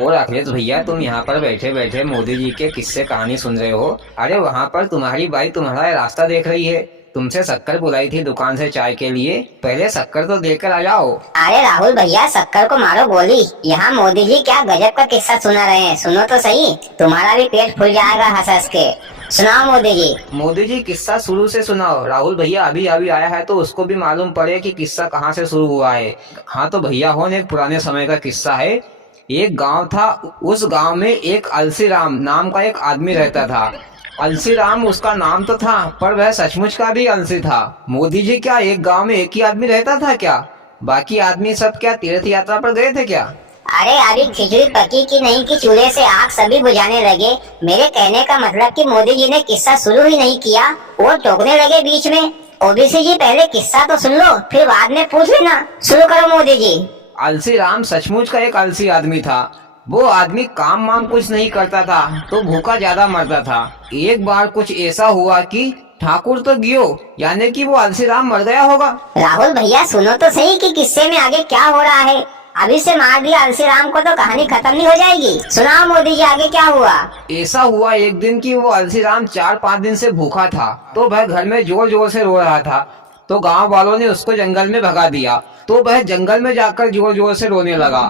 और अखिलेश भैया, तुम यहाँ पर बैठे बैठे मोदी जी के किस्से कहानी सुन रहे हो। अरे वहाँ पर तुम्हारी बाई तुम्हारा रास्ता देख रही है। तुमसे शक्कर बुलाई थी दुकान से चाय के लिए, पहले शक्कर तो देकर आ जाओ। अरे राहुल भैया, शक्कर को मारो गोली। यहाँ मोदी जी क्या गजब का किस्सा सुना रहे हैं, सुनो तो सही, तुम्हारा भी पेट फूल जाएगा हंस हंस के। सुनाओ मोदी जी। मोदी जी किस्सा शुरू से सुनाओ। राहुल भैया अभी अभी आया है तो उसको भी मालूम पड़े कि किस्सा कहाँ से शुरू हुआ है। हाँ तो भैया हो, एक पुराने समय का किस्सा है। एक गांव था, उस गांव में एक अलसी राम नाम का एक आदमी रहता था। अलसी राम उसका नाम तो था, पर वह सचमुच का भी अलसी था। मोदी जी, क्या एक गांव में एक ही आदमी रहता था क्या? बाकी आदमी सब क्या तीर्थ यात्रा पर गए थे क्या? अरे अभी खिचड़ी पकी कि नहीं कि चूल्हे से आग सभी बुझाने लगे। मेरे कहने का मतलब कि मोदी जी ने किस्सा शुरू ही नहीं किया और टोकने लगे बीच में। ओबीसी जी, पहले किस्सा तो सुन लो, फिर बाद में पूछ लेना। शुरू करो मोदी जी। अलसी राम सचमुच का एक अलसी आदमी था। वो आदमी काम वाम कुछ नहीं करता था तो भूखा ज्यादा मरता था। एक बार कुछ ऐसा हुआ कि ठाकुर तो गियो, यानी कि वो अलसी राम मर गया होगा। राहुल भैया सुनो तो सही कि किस्से में आगे क्या हो रहा है। अभी से मार दिया अलसी राम को तो कहानी खत्म नहीं हो जाएगी। सुनाओ मोदी जी, आगे क्या हुआ। ऐसा हुआ एक दिन कि वो अलसी राम 4-5 दिन से भूखा था, तो वह घर में जोर जोर से रो रहा था। तो गांव वालों ने उसको जंगल में भगा दिया। तो वह जंगल में जाकर जोर जोर से रोने लगा।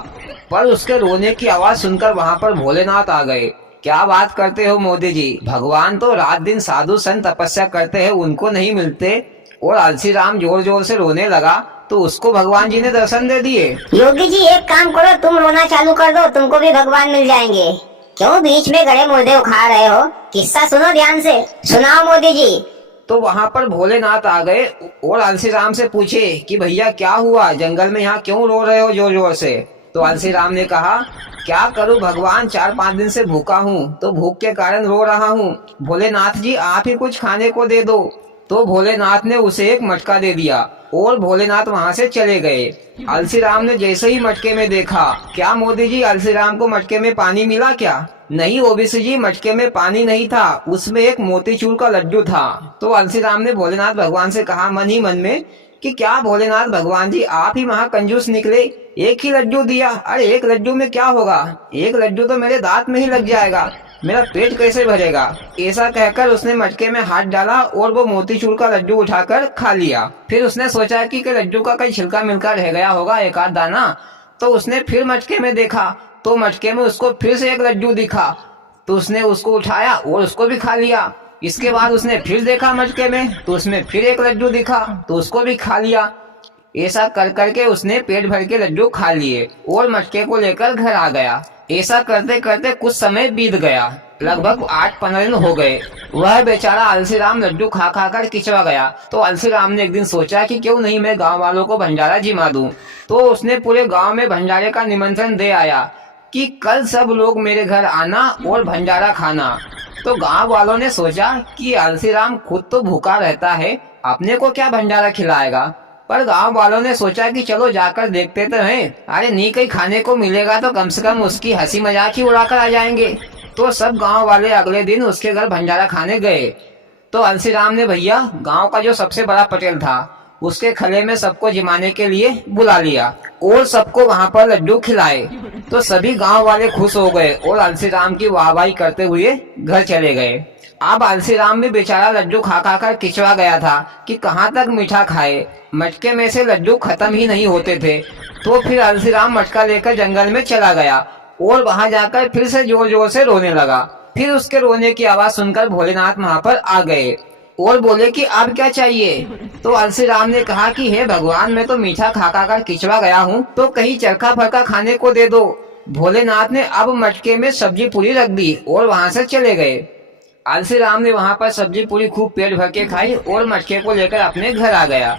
पर उसके रोने की आवाज सुनकर वहाँ पर भोलेनाथ आ गए। क्या बात करते हो मोदी जी, भगवान तो रात दिन साधु संत तपस्या करते हैं, उनको नहीं मिलते। और अलसी राम जोर जोर से रोने लगा तो उसको भगवान जी ने दर्शन दे दिए। योगी जी, एक काम करो, तुम रोना चालू कर दो, तुमको भी भगवान मिल जाएंगे। क्यों बीच में गड़े मुर्दे उखाड़ रहे हो? किस्सा सुनो ध्यान से। सुनाओ मोदी जी। तो वहाँ पर भोलेनाथ आ गए और अलसी राम से पूछे कि भैया क्या हुआ, जंगल में यहाँ क्यों रो रहे हो जोर जोर से? तो अलसी राम ने कहा, क्या करूं भगवान, 4-5 दिन से भूखा हूँ तो भूख के कारण रो रहा हूँ। भोलेनाथ जी आप ही कुछ खाने को दे दो। तो भोलेनाथ ने उसे एक मटका दे दिया और भोलेनाथ वहाँ से चले गए। अलसी राम ने जैसे ही मटके में देखा, क्या मोदी जी अलसी राम को मटके में पानी मिला क्या? नहीं ओबीसी जी, मटके में पानी नहीं था, उसमें एक मोतीचूर का लड्डू था। तो अलसी राम ने भोलेनाथ भगवान से कहा मन ही मन में कि क्या भोलेनाथ भगवान जी आप ही महा कंजूस निकले, एक ही लड्डू दिया। अरे एक लड्डू में क्या होगा, एक लड्डू तो मेरे दांत में ही लग जाएगा, मेरा पेट कैसे भरेगा। ऐसा कहकर उसने मटके में हाथ डाला और वो मोतीचूर का लड्डू उठाकर खा लिया। फिर उसने सोचा कि लड्डू का कहीं छिलका मिलका रह गया होगा, एक आध दाना। तो उसने फिर मटके में देखा तो मटके में उसको फिर से एक लड्डू दिखा। तो उसने उसको उठाया और उसको भी खा लिया। इसके बाद उसने फिर देखा मटके में तो उसमें फिर एक लड्डू दिखा तो उसको भी खा लिया। ऐसा कर करके उसने पेट भर के लड्डू खा लिए और मटके को लेकर घर आ गया। ऐसा करते करते कुछ समय बीत गया, लगभग 8-15 दिन हो गए। वह बेचारा अलसी राम लड्डू खा खा कर किचवा गया। तो अलसी राम ने एक दिन सोचा कि क्यों नहीं मैं गांव वालों को भंडारा जिमा दूं। तो उसने पूरे गांव में भंडारे का निमंत्रण दे आया कि कल सब लोग मेरे घर आना और भंडारा खाना। तो गांव वालों ने सोचा कि अलसी राम खुद तो भूखा रहता है, अपने को क्या भंडारा खिलाएगा। पर गांव वालों ने सोचा कि चलो जाकर देखते तो हैं, अरे नहीं कहीं खाने को मिलेगा तो कम से कम उसकी हंसी मजाक ही उड़ाकर आ जाएंगे। तो सब गांव वाले अगले दिन उसके घर भंडारा खाने गए। तो अलसी राम ने भैया गांव का जो सबसे बड़ा पटेल था उसके खले में सबको जिमाने के लिए बुला लिया और सबको वहां पर लड्डू खिलाए। तो सभी गांव वाले खुश हो गए और अलसी राम की वाहवाही करते हुए घर चले गए। अब अलसी राम भी बेचारा लड्डू खा खा कर किचवा गया था कि कहाँ तक मीठा खाए, मटके में से लड्डू खत्म ही नहीं होते थे। तो फिर अलसी राम मटका लेकर जंगल में चला गया और वहां जाकर फिर से जोर जोर से रोने लगा। फिर उसके रोने की आवाज सुनकर भोलेनाथ वहां पर आ गए और बोले कि अब क्या चाहिए। तो अलसी राम ने कहा कि हे भगवान, मैं तो मीठा खा खा कर किचवा गया हूँ तो कहीं चरखा फरका खाने को दे दो। भोलेनाथ ने अब मटके में सब्जी पूरी रख दी और वहां से चले गए। अलसी राम ने वहां पर सब्जी पूरी खूब पेट भर के खाई और मटके को लेकर अपने घर आ गया।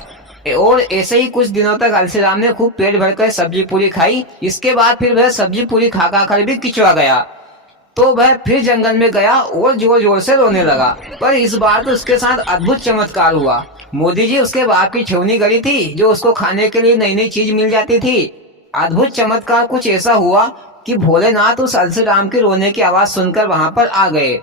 और ऐसे ही कुछ दिनों तक अलसी राम ने खूब पेट भर कर सब्जी पूरी खाई। इसके बाद फिर वह सब्जी पूरी खा खा कर भी किचवा गया। तो वह फिर जंगल में गया और जोर जोर से रोने लगा। पर इस बार तो उसके साथ अद्भुत चमत्कार हुआ। मोदी जी, उसके बाप की छेवनी गड़ी थी जो उसको खाने के लिए नई नई चीज मिल जाती थी। अद्भुत चमत्कार कुछ ऐसा हुआ कि भोलेनाथ उस अलसी राम के रोने की आवाज सुनकर वहां पर आ गए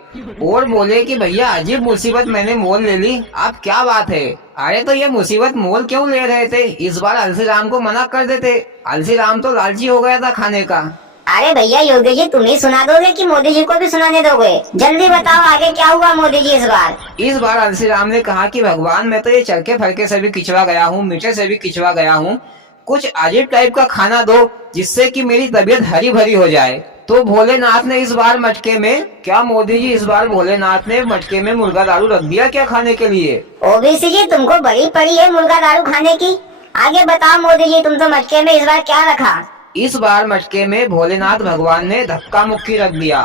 और बोले कि भैया अजीब मुसीबत मैंने मोल ले ली, अब क्या बात है। अरे तो ये मुसीबत मोल क्यों ले रहे थे, इस बार अलसी राम को मना कर देते। अलसी राम तो लालची हो गया था खाने का। अरे भैया योगी जी, तुम ही सुना दोगे कि मोदी जी को भी सुनाने दोगे? जल्दी बताओ आगे क्या हुआ मोदी जी इस बार। इस बार अलसी राम ने कहा कि भगवान, मैं तो ये चरखे फरके से भी किचवा गया हूँ, मीठे से भी किचवा गया हूँ, कुछ अजीब टाइप का खाना दो जिससे कि मेरी तबीयत हरी भरी हो जाए। तो भोलेनाथ ने इस बार मटके में, क्या मोदी जी, इस बार भोलेनाथ ने मटके में मुर्गा दारू रख दिया क्या खाने के लिए? ओबीसी जी, तुमको बड़ी पड़ी है मुर्गा दारू खाने की। आगे बताओ मोदी जी, तुम तो मटके में इस बार क्या रखा? इस बार मटके में भोलेनाथ भगवान ने धक्का मुक्की रख दिया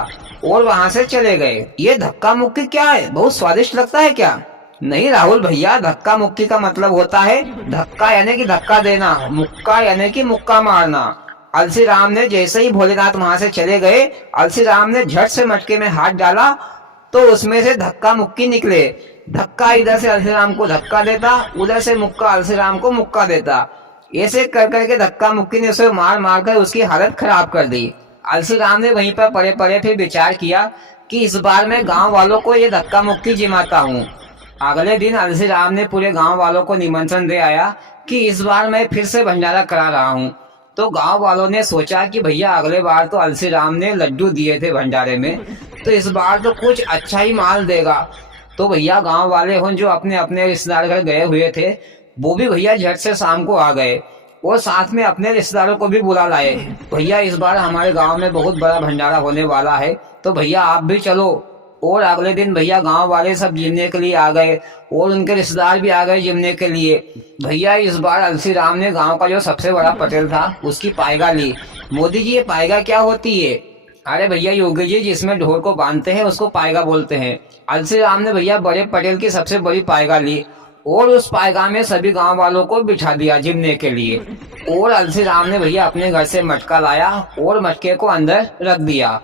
और वहाँ से चले गए। ये धक्का मुक्की क्या है? बहुत स्वादिष्ट लगता है क्या? नहीं राहुल भैया, धक्का मुक्की का मतलब होता है धक्का यानी कि धक्का देना, मुक्का यानी कि मुक्का मारना। अलसी राम ने जैसे ही भोलेनाथ वहाँ से चले गए, अलसी राम ने झट से मटके में हाथ डाला तो उसमें से धक्का मुक्की निकले। धक्का इधर से अलसी राम को धक्का देता, उधर से मुक्का अलसी राम को मुक्का देता। ऐसे कर करके धक्का मुक्की ने उसे मार मार कर उसकी हालत खराब कर दी। अलसी राम ने वहीं पर पड़े पड़े फिर विचार किया कि इस बार मैं गांव वालों को ये धक्का मुक्की जिमाता हूँ। अगले दिन अलसी राम ने पूरे गांव वालों को निमंत्रण दे आया कि इस बार मैं फिर से भंडारा करा रहा हूँ। तो गांव वालों ने सोचा कि भैया अगले बार तो अलसी राम ने लड्डू दिए थे भंडारे में, तो इस बार तो कुछ अच्छा ही माल देगा। तो भैया गांव वाले हों जो अपने अपने रिश्तेदार घर गए हुए थे, वो भी भैया झट से शाम को आ गए और साथ में अपने रिश्तेदारों को भी बुला लाए। भैया इस बार हमारे गांव में बहुत बड़ा भंडारा होने वाला है, तो भैया आप भी चलो। और अगले दिन भैया गांव वाले सब जिमने के लिए आ गए और उनके रिश्तेदार भी आ गए जिमने के लिए। भैया इस बार अलसी राम ने गांव का जो सबसे बड़ा पटेल था उसकी पायगा ली। मोदी जी, ये पायगा क्या होती है? अरे भैया योगी जी, जिसमें ढोर को बांधते हैं उसको पायगा बोलते हैं। अलसी राम ने भैया बड़े पटेल की सबसे बड़ी पायगा ली और उस पायगा में सभी गांव वालों को बिठा दिया जिमने के लिए। और अलसी राम ने भैया अपने घर से मटका लाया और मटके को अंदर रख दिया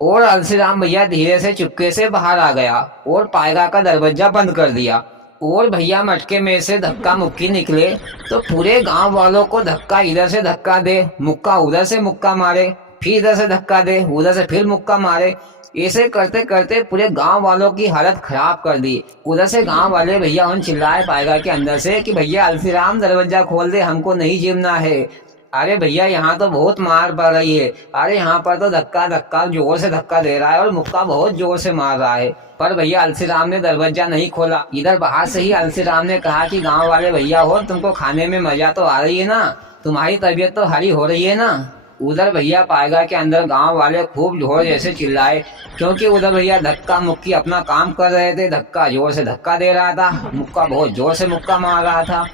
और अलसी राम भैया धीरे से चुपके से बाहर आ गया और पायगा का दरवाजा बंद कर दिया। और भैया मटके में से धक्का मुक्की निकले तो पूरे गांव वालों को धक्का इधर से धक्का दे, मुक्का उधर से मुक्का मारे, फिर इधर से धक्का दे, उधर से फिर मुक्का मारे। ऐसे करते करते पूरे गांव वालों की हालत खराब कर दी। उधर से गांव वाले भैया उन चिल्लाए पायगा के अंदर से कि भैया अलसी राम दरवाजा खोल दे, हमको नहीं जिमना है। अरे भैया यहाँ तो बहुत मार पड़ रही है, अरे यहाँ पर तो धक्का धक्का जोर से धक्का दे रहा है और मुक्का बहुत जोर से मार रहा है। पर भैया अलसी राम ने दरवाजा नहीं खोला। इधर बाहर से ही अलसी राम ने कहा कि गांव वाले भैया हो, तुमको खाने में मजा तो आ रही है ना, तुम्हारी तबीयत तो हरी हो रही है ना। उधर भैया पायगा के अंदर गांव वाले खूब ढोर जैसे चिल्लाए, क्योंकि उधर भैया धक्का मुक्की अपना काम कर रहे थे। धक्का जोर से धक्का दे रहा था, मुक्का बहुत जोर से मुक्का मार रहा था।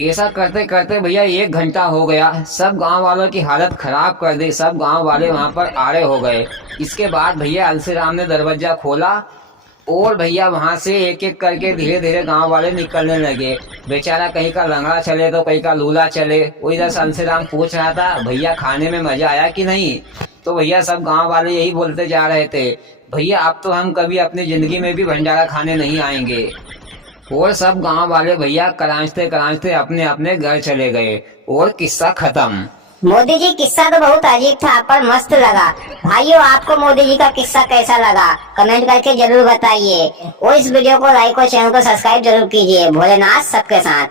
ऐसा करते करते भैया 1 घंटा हो गया। सब गांव वालों की हालत खराब कर दी, सब गांव वाले वहां पर आड़े हो गए। इसके बाद भैया अलसी राम ने दरवाजा खोला और भैया वहां से एक एक करके धीरे धीरे गांव वाले निकलने लगे। बेचारा कहीं का लंगड़ा चले तो कहीं का लूला चले। वो इधर अलसी राम पूछ रहा था भैया खाने में मजा आया कि नहीं, तो भैया सब गांव वाले यही बोलते जा रहे थे, भैया अब तो हम कभी अपनी जिंदगी में भी भंडारा खाने नहीं आएंगे। और सब गांव वाले भैया करांचते करांचते अपने अपने घर चले गए और किस्सा खत्म। मोदी जी, किस्सा तो बहुत अजीब था पर मस्त लगा। भाइयों, आपको मोदी जी का किस्सा कैसा लगा कमेंट करके जरूर बताइए और इस वीडियो को लाइक और चैनल को सब्सक्राइब जरूर कीजिए। भोलेनाथ सबके साथ।